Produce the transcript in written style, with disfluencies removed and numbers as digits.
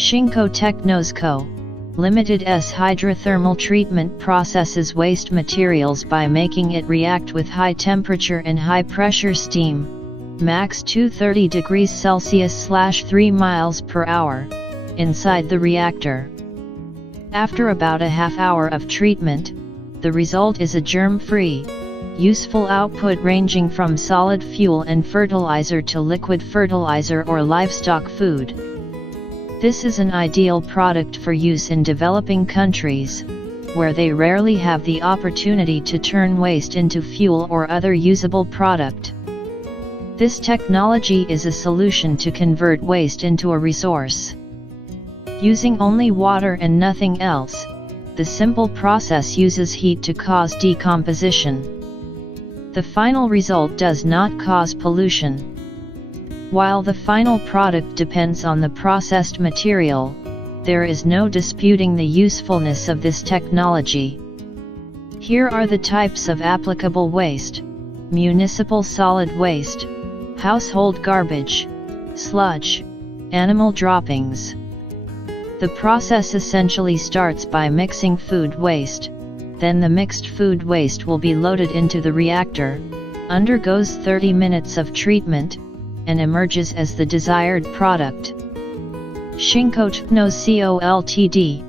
Shinko Tecnos Co. Limited's hydrothermal treatment processes waste materials by making it react with high temperature and high pressure steam, max 230 degrees Celsius/3 miles per hour, inside the reactor. After about a half hour of treatment, the result is a germ-free, useful output ranging from solid fuel and fertilizer to liquid fertilizer or livestock food. This is an ideal product for use in developing countries, where they rarely have the opportunity to turn waste into fuel or other usable product. This technology is a solution to convert waste into a resource. Using only water and nothing else, the simple process uses heat to cause decomposition. The final result does not cause pollution. While the final product depends on the processed material, there is no disputing the usefulness of this technology. Here are the types of applicable waste: municipal solid waste, household garbage, sludge, animal droppings. The process essentially starts by mixing food waste, then the mixed food waste will be loaded into the reactor, undergoes 30 minutes of treatment, and emerges as the desired product. Shinko Tecnos Co Ltd.